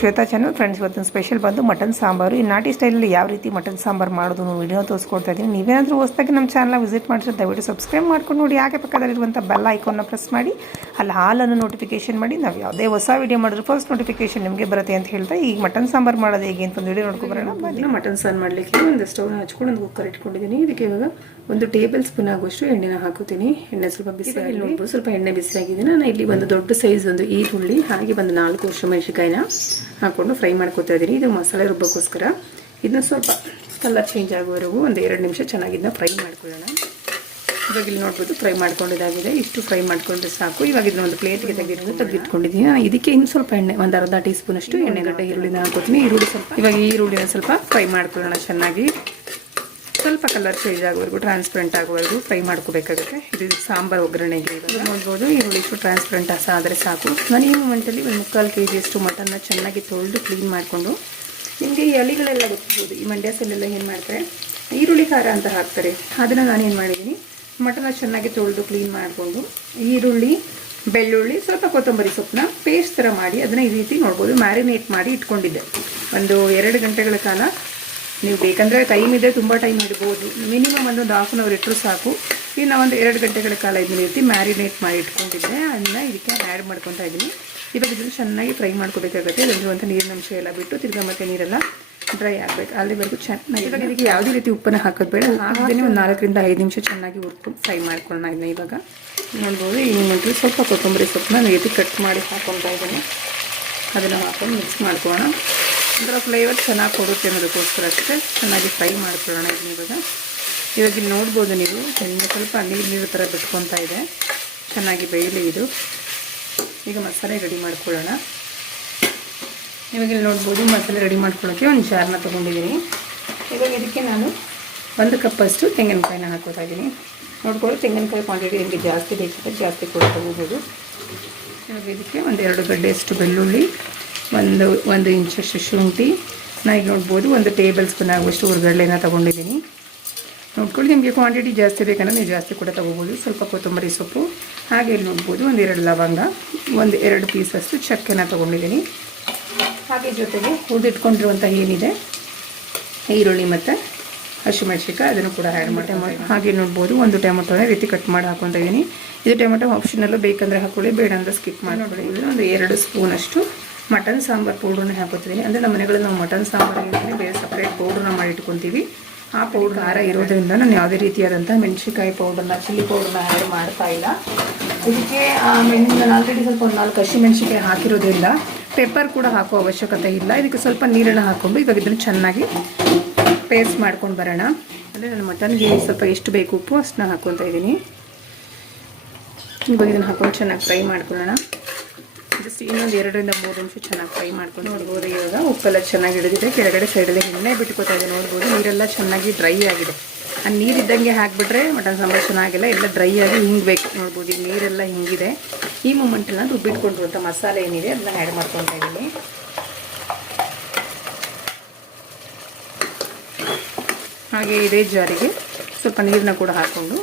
Shweta channel friends ಇವತ್ತಿನ special ಬಂದು mutton sambar. ಈ ನಾಟಿ ಸ್ಟೈಲಲ್ಲಿ ಯಾವ ರೀತಿ ಮಟನ್ ಸಾಂಬಾರು ಮಾಡೋದು ವಿಡಿಯೋ ತೋರಿಸ್ಕೊಡ್ತಾ ಇದ್ದೀನಿ. ನೀವೇನಾದರೂ ಹೊಸ್ದಾಗಿ ನಮ್ಮ ಚಾನಲ್ ವಿಸಿಟ್ ಮಾಡಿದ್ರೆ ದಯವಿಟ್ಟು ಸಬ್ಸ್ಕ್ರೈಬ್ ಮಾಡ್ಕೊಂಡು ನೋಡಿ. ಯಾಕೆ ಪಕ್ಕದಲ್ಲಿರುವಂಥ ಬೆಲ್ ಐಕಾನ್ನ ಪ್ರೆಸ್ ಮಾಡಿ. ಅಲ್ಲಿ ಹಾಲನ್ನು ನೋಟಿಫಿಕೇಶನ್ ಮಾಡಿ. ನಾವು ಯಾವುದೇ ಹೊಸ ವಿಡಿಯೋ ಮಾಡಿದ್ರೆ ಫಸ್ಟ್ ನೋಟಿಫಿಕೇಶನ್ ನಿಮಗೆ ಬರುತ್ತೆ ಅಂತ ಹೇಳ್ತಾ ಈಗ ಮಟನ್ ಸಾಂಬಾರು ಮಾಡೋದು ಹೇಗೆ ಅಂತ ಒಂದು ವಿಡಿಯೋ ನೋಡ್ಕೊಬರೋಣ ಬನ್ನಿ ಮಟನ್ ಸಾರು ಮಾಡಲಿಕ್ಕೆ ಒಂದು ಸ್ಟವ್ನ ಹಚ್ಕೊಂಡು ಒಂದು ಕುಕ್ಕರ್ ಇಟ್ಕೊಂಡಿದ್ದೀನಿ. ಇದಕ್ಕೆ ಇವಾಗ ಒಂದು ಟೇಬಲ್ ಸ್ಪೂನ್ ಆಗುವಷ್ಟು ಎಣ್ಣೆನ ಹಾಕೋತೀನಿ ಎಣ್ಣೆ ಸ್ವಲ್ಪ ಬಿಸಿ ನೋಡ್ಬೋದು ಸ್ವಲ್ಪ ಎಣ್ಣೆ ಬಿಸಿ ಆಗಿದೆ. ನಾನು ಇಲ್ಲಿ ಒಂದು ದೊಡ್ಡ ಸೈಜ್ ಒಂದು ಈರುಳ್ಳಿ ಹಾಗೆ ಒಂದು ನಾಲ್ಕು ವರ್ಷ ಮೆಣಸಿಕಾಯಿನ ಹಾಕೊಂಡು ಫ್ರೈ ಮಾಡ್ಕೊತಾ ಇದ್ದೀನಿ. ಇದು ಮಸಾಲೆ ರುಬ್ಬಕ್ಕೋಸ್ಕರ. ಇದನ್ನ ಸ್ವಲ್ಪ ಕಲರ್ ಚೇಂಜ್ ಆಗೋವರೆಗೂ ಒಂದು ಎರಡು ನಿಮಿಷ ಚೆನ್ನಾಗಿ ಇದನ್ನ ಫ್ರೈ ಮಾಡ್ಕೊಳ್ಳೋಣ. ಇವಾಗ ಇಲ್ಲಿ ನೋಡ್ಬೋದು ಫ್ರೈ ಮಾಡ್ಕೊಂಡಿದ್ದಾಗಿದೆ. ಇಷ್ಟು ಫ್ರೈ ಮಾಡ್ಕೊಂಡ್ರೆ ಸಾಕು. ಇವಾಗ ಇದನ್ನ ಒಂದು ಪ್ಲೇಟ್ಗೆ ತೆಗೆದು ತೆಗೆದಿಟ್ಕೊಂಡಿದ್ದೀನಿ. ಇದಕ್ಕೆ ಇನ್ನು ಸ್ವಲ್ಪ ಎಣ್ಣೆ, ಒಂದು ಅರ್ಧ ಟೀ ಸ್ಪೂನಷ್ಟು ಎಣ್ಣೆಗಡ್ಡೆ, ಈರುಳ್ಳಿನ ಹಾಕೋತೀನಿ ಈರುಳ್ಳಿ ಸ್ವಲ್ಪ, ಇವಾಗ ಈರುಳ್ಳಿನ ಸ್ವಲ್ಪ ಫ್ರೈ ಮಾಡ್ಕೊಳ್ಳೋಣ ಚೆನ್ನಾಗಿ. ಸ್ವಲ್ಪ ಕಲರ್ ಚೇಂಜ್ ಆಗೋವರೆಗೂ ಟ್ರಾನ್ಸ್ಪರೆಂಟ್ ಆಗೋವರೆಗೂ ಫ್ರೈ ಮಾಡ್ಕೋಬೇಕಾಗುತ್ತೆ. ಇದು ಸಾಂಬಾರ್ ಒಗ್ಗರಣೆಗೆ ನೋಡ್ಬೋದು, ಈರುಳ್ಳಿ ಇಷ್ಟು ಟ್ರಾನ್ಸ್ಪರೆಂಟ್ ಆದರೆ ಸಾಕು. ನಾನು ಈ ಮೂಮೆಂಟಲ್ಲಿ ಒಂದು ಮುಕ್ಕಾಲು ಕೆ ಜಿಯಷ್ಟು ಮಟನ್ನ ಚೆನ್ನಾಗಿ ತೊಳೆದು ಕ್ಲೀನ್ ಮಾಡಿಕೊಂಡು, ನಿಮಗೆ ಈ ಎಲೆಗಳೆಲ್ಲ ಗೊತ್ತಿರ್ಬೋದು. ಈ ಮಂಡ್ಯ ಸಲ್ಲೆಲ್ಲ ಏನು ಮಾಡ್ತಾರೆ? ಈರುಳ್ಳಿ ಖಾರ ಅಂತ ಹಾಕ್ತಾರೆ. ಅದನ್ನು ನಾನು ಏನು ಮಾಡಿದ್ದೀನಿ ಮಟನ್ನ ಚೆನ್ನಾಗಿ ತೊಳೆದು ಕ್ಲೀನ್ ಮಾಡಿಕೊಂಡು, ಈರುಳ್ಳಿ, ಬೆಳ್ಳುಳ್ಳಿ, ಸ್ವಲ್ಪ ಕೊತ್ತಂಬರಿ ಸೊಪ್ಪನ್ನ ಪೇಸ್ಟ್ ಥರ ಮಾಡಿ, ಅದನ್ನು ಈ ರೀತಿ ನೋಡ್ಬೋದು ಮ್ಯಾರಿನೇಟ್ ಮಾಡಿ ಇಟ್ಕೊಂಡಿದ್ದೆ. ಒಂದು ಎರಡು ಗಂಟೆಗಳ ಕಾಲ ನೀವು ಬೇಕಂದರೆ ಟೈಮ್ ಇದೆ ತುಂಬ ಟೈಮ್ ಇಡ್ಬೋದು. ಮಿನಿಮಮ್ ಒಂದು ಹಾಫ್ ಅನ್ ಅವರ್ ಇಟ್ಟರು ಸಾಕು. ಇನ್ನು ಒಂದು ಎರಡು ಗಂಟೆಗಳ ಕಾಲ ಇದನ್ನ ರೀತಿ ಮ್ಯಾರಿನೇಟ್ ಮಾಡಿ ಇಟ್ಕೊಂಡಿದ್ದೆ. ಅದನ್ನ ಇದಕ್ಕೆ ಆ್ಯಡ್ ಮಾಡ್ಕೊತಾ ಇದ್ದೀನಿ. ಇವಾಗ ಇದನ್ನು ಚೆನ್ನಾಗಿ ಫ್ರೈ ಮಾಡ್ಕೋಬೇಕಾಗುತ್ತೆ. ಅಂತ ನೀರಿನ ಅಂಶ ಎಲ್ಲ ಬಿಟ್ಟು ತಿರ್ಗಾ ಮತ್ತೆ ನೀರೆಲ್ಲ ಡ್ರೈ ಆಗಬೇಕು. ಅಲ್ಲಿವರೆಗೂ ಚೆನ್ನಾಗಿ ಇವಾಗ ಇದಕ್ಕೆ ಯಾವುದೇ ರೀತಿ ಉಪ್ಪನ್ನು ಹಾಕೋದು ಬೇಡ. ಹಾಕಿದ್ರೆ ಒಂದು ನಾಲ್ಕರಿಂದ ಐದು ನಿಮಿಷ ಚೆನ್ನಾಗಿ ಉರ್ಕು ಫ್ರೈ ಮಾಡ್ಕೊಳ್ಳೋಣ ಇದನ್ನ ಇವಾಗ. ನೋಡ್ಬೋದು ಈ ಮೊದಲು ಸ್ವಲ್ಪ ಕೊತ್ತಂಬರಿ ಸೊಪ್ಪನ್ನ ರೀತಿ ಕಟ್ ಮಾಡಿ ಹಾಕೊತಾ ಇದ್ದೀನಿ. ಅದನ್ನು ಹಾಕೊಂಡು ಮಿಕ್ಸ್ ಮಾಡ್ಕೊಳ್ಳೋಣ. ಅದರ ಫ್ಲೇವರ್ ಚೆನ್ನಾಗಿ ಕೊಡುತ್ತೆ ಅನ್ನೋದಕ್ಕೋಸ್ಕರ ಅಷ್ಟೇ ಚೆನ್ನಾಗಿ ಫ್ರೈ ಮಾಡ್ಕೊಳ್ಳೋಣ ಇದನ್ನ ಇವಾಗ. ಇವಾಗ ಇಲ್ಲಿ ನೋಡ್ಬೋದು ನೀವು ಚೆನ್ನಾಗಿ ಸ್ವಲ್ಪ ನೀರು ನೀರು ಥರ ಬಿಟ್ಕೊತಾ ಇದೆ. ಚೆನ್ನಾಗಿ ಬೇಯಲಿ ಇದು. ಈಗ ಮಸಾಲೆ ರೆಡಿ ಮಾಡ್ಕೊಳ್ಳೋಣ. ಇವಾಗ ಇಲ್ಲಿ ನೋಡ್ಬೋದು ಮಸಾಲೆ ರೆಡಿ ಮಾಡ್ಕೊಳ್ಳೋಕ್ಕೆ ಒಂದು ಚಾರನ್ನ ತೊಗೊಂಡಿದ್ದೀನಿ. ಇವಾಗ ಇದಕ್ಕೆ ನಾನು ಒಂದು ಕಪ್ಪಷ್ಟು ತೆಂಗಿನಕಾಯಿನ ಹಾಕೋತಾ ಇದ್ದೀನಿ. ನೋಡ್ಕೊಳ್ಳಿ ತೆಂಗಿನಕಾಯಿ ಕ್ವಾಂಟಿಟಿ ನಿಮಗೆ ಜಾಸ್ತಿ ಬೇಕಿದ್ರೆ ಜಾಸ್ತಿ ಕೂಡ ಹೋಗ್ಬೋದು. ಇವಾಗ ಇದಕ್ಕೆ ಒಂದು ಎರಡು ಗಡ್ಡೆಯಷ್ಟು ಬೆಳ್ಳುಳ್ಳಿ ಒಂದು ಒಂದು ಇಂಚಷ್ಟು ಶುಂಠಿ. ನಾನು ಈಗ ನೋಡ್ಬೋದು ಒಂದು ಟೇಬಲ್ ಸ್ಪೂನ್ ಆಗುವಷ್ಟು ಹುರ್ಗಡ್ಲೆನ ತೊಗೊಂಡಿದ್ದೀನಿ. ನೋಡ್ಕೊಳ್ಳಿ ನಿಮಗೆ ಕ್ವಾಂಟಿಟಿ ಜಾಸ್ತಿ ಬೇಕಂದ್ರೆ ನೀವು ಜಾಸ್ತಿ ಕೂಡ ತೊಗೋಬೋದು. ಸ್ವಲ್ಪ ಕೊತ್ತಂಬರಿ ಸೊಪ್ಪು ಹಾಗೆ ಇಲ್ಲಿ ನೋಡ್ಬೋದು ಒಂದು ಎರಡು ಲವಂಗ ಒಂದು ಎರಡು ಪೀಸಷ್ಟು ಚಕ್ಕೆನ ತೊಗೊಂಡಿದ್ದೀನಿ. ಹಾಗೆ ಜೊತೆಗೆ ಹುರಿದಿಟ್ಕೊಂಡಿರುವಂಥ ಏನಿದೆ ಈರುಳ್ಳಿ ಮತ್ತು ಹಸಿಮೆಣ್ಸಿಕಾಯಿ ಅದನ್ನು ಕೂಡ ಆ್ಯಡ್ ಮಾಡಿ ಹಾಗೆ ನೋಡ್ಬೋದು ಒಂದು ಟೊಮೆಟೊನ ರೀತಿ ಕಟ್ ಮಾಡಿ ಹಾಕೊತಾ ಇದ್ದೀನಿ ಇದು ಟೊಮೆಟೊ ಆಪ್ಷನಲ್ಲೂ ಬೇಕಂದರೆ ಹಾಕೊಳ್ಳಿ ಬೇಡ ಅಂದರೆ ಸ್ಕಿಪ್ ಮಾಡಿ ನೋಡಿ ಇದು ಒಂದು ಎರಡು ಸ್ಪೂನಷ್ಟು ಮಟನ್ ಸಾಂಬಾರು ಪೌಡ್ರನ್ನ ಹಾಕೋತಿದ್ದೀನಿ ಅಂದರೆ ನಮ್ಮ ಮನೆಗಳಲ್ಲಿ ನಾವು ಮಟನ್ ಸಾಂಬಾರು ಹೇಳ್ತೀನಿ ಬೇರೆ ಸಪ್ರೇಟ್ ಪೌಡ್ರನ್ನ ಮಾಡಿ ಇಟ್ಕೊತೀವಿ. ಆ ಪೌಡ್ರ್ ಖಾರ ಇರೋದ್ರಿಂದ ನಾನು ಯಾವುದೇ ರೀತಿಯಾದಂಥ ಮೆಣಸಿಕಾಯಿ ಪೌಡ್ರನ್ನ, ಚಿಲ್ಲಿ ಪೌಡ್ರನ್ನ ಆ್ಯಡ್ ಮಾಡ್ತಾ ಇಲ್ಲ. ಇದಕ್ಕೆ ನಾನು ಆಲ್ರೆಡಿ ಸ್ವಲ್ಪ ಒಂದು ನಾಲ್ಕು ಹಸಿ ಮೆಣಸಿಕಾಯಿ ಹಾಕಿರೋದ್ರಿಂದ ಪೆಪ್ಪರ್ ಕೂಡ ಹಾಕೋ ಅವಶ್ಯಕತೆ ಇಲ್ಲ. ಇದಕ್ಕೆ ಸ್ವಲ್ಪ ನೀರನ್ನು ಹಾಕ್ಕೊಂಡು ಇವಾಗ ಇದನ್ನು ಚೆನ್ನಾಗಿ ಪೇಸ್ಟ್ ಮಾಡ್ಕೊಂಡು ಬರೋಣ. ಅಂದರೆ ನಾನು ಮಟನ್ಗೆ ಸ್ವಲ್ಪ ಎಷ್ಟು ಬೇಕು ಉಪ್ಪು ಅಷ್ಟನ್ನ ಹಾಕ್ಕೊತಾ ಇದ್ದೀನಿ. ಇವಾಗ ಇದನ್ನು ಹಾಕೊಂಡು ಚೆನ್ನಾಗಿ ಫ್ರೈ ಮಾಡ್ಕೊಳ್ಳೋಣ. ಜಸ್ಟ್ ಇನ್ನೊಂದು ಎರಡರಿಂದ ಮೂರು ನಿಮಿಷ ಚೆನ್ನಾಗಿ ಫ್ರೈ ಮಾಡ್ಕೊಂಡು ನೋಡ್ಬೋದು. ಇವಾಗ ಉಪ್ಪೆಲ್ಲ ಚೆನ್ನಾಗಿ ಹಿಡಿದಿದೆ. ಕೆಳಗಡೆ ಸೈಡಲ್ಲಿ ಎಣ್ಣೆ ಬಿಟ್ಕೋತಾ ಇದೆ ನೋಡ್ಬೋದು. ನೀರೆಲ್ಲ ಚೆನ್ನಾಗಿ ಡ್ರೈ ಆಗಿದೆ. ಆ ನೀರಿದ್ದಂಗೆ ಹಾಕಿಬಿಟ್ರೆ ಮಟನ್ ಸಾಂಬಾರು ಚೆನ್ನಾಗಿಲ್ಲ, ಎಲ್ಲ ಡ್ರೈ ಆಗಿ ಹಿಂಗಬೇಕು. ನೋಡ್ಬೋದು ಈಗ ನೀರೆಲ್ಲ ಹಿಂಗಿದೆ. ಈ ಮೂಮೆಂಟಲ್ಲ ನಾನು ರುಬ್ಬಿಟ್ಕೊಂಡಿರುವಂಥ ಮಸಾಲೆ ಏನಿದೆ, ಅದನ್ನ ಆ್ಯಡ್ ಮಾಡ್ಕೊತಾ ಇದ್ದೀನಿ. ಹಾಗೆ ಇದೇ ಜಾರಿಗೆ ಸ್ವಲ್ಪ ನೀರನ್ನ ಕೂಡ ಹಾಕ್ಕೊಂಡು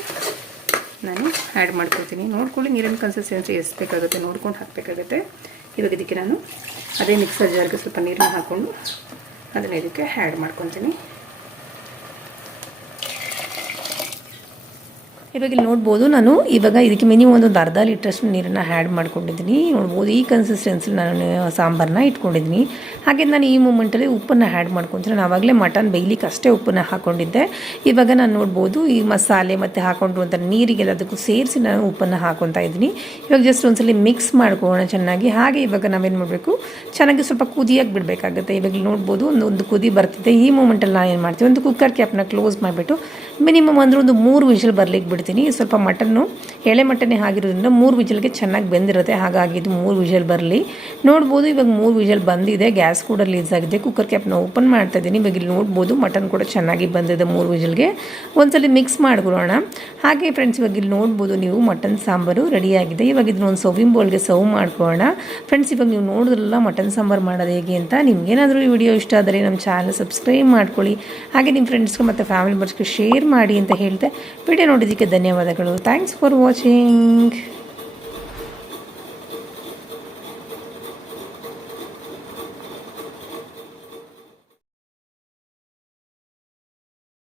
ನಾನು ಆ್ಯಡ್ ಮಾಡ್ಕೊಳ್ತೀನಿ. ನೋಡ್ಕೊಳ್ಳಿ ನೀರಿನ ಕನ್ಸಿಸ್ಟೆನ್ಸಿ ಎಷ್ಟು ಬೇಕಾಗುತ್ತೆ ನೋಡ್ಕೊಂಡು ಹಾಕಬೇಕಾಗುತ್ತೆ. ಇವಾಗ ಇದಕ್ಕೆ ನಾನು ಅದೇ ಮಿಕ್ಸರ್ ಜಾರ್ಗೆ ಸ್ವಲ್ಪ ನೀರನ್ನ ಹಾಕ್ಕೊಂಡು ಅದನ್ನು ಇದಕ್ಕೆ ಆ್ಯಡ್ ಮಾಡ್ಕೊತೀನಿ ಇವಾಗ ಇಲ್ಲಿ ನೋಡ್ಬೋದು ನಾನು, ಇವಾಗ ಇದಕ್ಕೆ ಮಿನಿಮಮ್ ಒಂದು ಅರ್ಧ ಲೀಟ್ರಷ್ಟು ನೀರನ್ನು ಹ್ಯಾಡ್ ಮಾಡ್ಕೊಂಡಿದ್ದೀನಿ. ನೋಡ್ಬೋದು ಈ ಕನ್ಸಿಸ್ಟೆನ್ಸಿ ನಾನು ಸಾಂಬಾರನ್ನ ಇಟ್ಕೊಂಡಿದ್ದೀನಿ. ಹಾಗೆ ನಾನು ಈ ಮೂಮೆಂಟಲ್ಲಿ ಉಪ್ಪನ್ನು ಹ್ಯಾಡ್ ಮಾಡ್ಕೊತೀನಿ. ನಾನು ಆವಾಗಲೇ ಮಟನ್ ಬೇಯ್ಲಿಕ್ಕೆ ಅಷ್ಟೇ ಉಪ್ಪನ್ನು ಹಾಕ್ಕೊಂಡಿದ್ದೆ ಇವಾಗ ನಾನು ನೋಡ್ಬೋದು ಈ ಮಸಾಲೆ ಮತ್ತು ಹಾಕೊಂಡಿರುವಂಥ ನೀರಿಗೆಲ್ಲದಕ್ಕೂ ಸೇರಿಸಿ ನಾನು ಉಪ್ಪನ್ನು ಹಾಕೊತಾ ಇದ್ದೀನಿ. ಇವಾಗ ಜಸ್ಟ್ ಒಂದ್ಸಲಿ ಮಿಕ್ಸ್ ಮಾಡ್ಕೊಳ್ಳೋಣ ಚೆನ್ನಾಗಿ. ಹಾಗೆ ಇವಾಗ ನಾವೇನು ಮಾಡಬೇಕು? ಚೆನ್ನಾಗಿ ಸ್ವಲ್ಪ ಕುದಿಯಾಗಿ ಬಿಡಬೇಕಾಗುತ್ತೆ. ಇವಾಗ ನೋಡ್ಬೋದು ಒಂದು ಒಂದು ಕುದಿ ಬರ್ತಿದೆ. ಈ ಮೂಮೆಂಟಲ್ಲಿ ನಾನು ಏನು ಮಾಡ್ತೀನಿ? ಒಂದು ಕುಕ್ಕರ್ ಕ್ಯಾಪ್ನ ಕ್ಲೋಸ್ ಮಾಡಿಬಿಟ್ಟು ಮಿನಿಮಮ್ ಅಂದರೆ ಒಂದು ಮೂರು ವಿಜಿಲ್ ಬರ್ಲಿಕ್ಕೆ ಬಿಡ್ತೀನಿ. ಸ್ವಲ್ಪ ಮಟನ್ನು, ಎಳೆ ಮಟನ್ನೇ ಆಗಿರೋದ್ರಿಂದ ಮೂರು ವಿಜಲ್ಗೆ ಚೆನ್ನಾಗಿ ಬೆಂದಿರುತ್ತೆ. ಹಾಗಾಗಿ ಇದು ಮೂರು ವಿಷಲ್ ಬರಲಿ. ನೋಡ್ಬೋದು, ಇವಾಗ ಮೂರು ವಿಷಲ್ ಬಂದಿದೆ. ಗ್ಯಾಸ್ ಕೂಡ ಲೀಸ್ ಆಗಿದೆ. ಕುಕ್ಕರ್ ಕ್ಯಾಪ್ನ ಓಪನ್ ಮಾಡ್ತಾ ಇದ್ದೀನಿ. ಇವಾಗ ಇಲ್ಲಿ ನೋಡ್ಬೋದು ಮಟನ್ ಕೂಡ ಚೆನ್ನಾಗಿ ಬಂದಿದೆ ಮೂರು ವಿಷಲ್ಗೆ ಒಂದ್ಸಲಿ ಮಿಕ್ಸ್ ಮಾಡ್ಕೊಳ್ಳೋಣ. ಹಾಗೆ ಫ್ರೆಂಡ್ಸ್ ಇವಾಗ ಇಲ್ಲಿ ನೋಡ್ಬೋದು ನೀವು ಮಟನ್ ಸಾಂಬಾರು ರೆಡಿಯಾಗಿದೆ. ಇವಾಗ ಇದನ್ನ ಒಂದು ಸವಿಂಗ್ ಬೋಲ್ಗೆ ಸರ್ವ್ ಮಾಡ್ಕೊಳ್ಳೋಣ. ಫ್ರೆಂಡ್ಸ್ ಇವಾಗ ನೀವು ನೋಡಿದ್ರಲ್ಲ ಮಟನ್ ಸಾಂಬಾರು ಮಾಡೋದು ಹೇಗೆ ಅಂತ. ನಿಮ್ಗೇನಾದರೂ ಈ ವಿಡಿಯೋ ಇಷ್ಟ ಆದರೆ ನಮ್ಮ ಚಾನಲ್ ಸಬ್ಸ್ಕ್ರೈಬ್ ಮಾಡ್ಕೊಳ್ಳಿ. ಹಾಗೆ ನಿಮ್ಮ ಫ್ರೆಂಡ್ಸ್ಗೆ ಮತ್ತು ಫ್ಯಾಮಿಲಿ ಮೆಂಬರ್ಸ್ಗೆ ಶೇರ್ ಮಾಡಿ ಅಂತ ಹೇಳಿದೆ. ವಿಡಿಯೋ ನೋಡಿದ್ದಕ್ಕೆ ಧನ್ಯವಾದಗಳು. Thanks for watching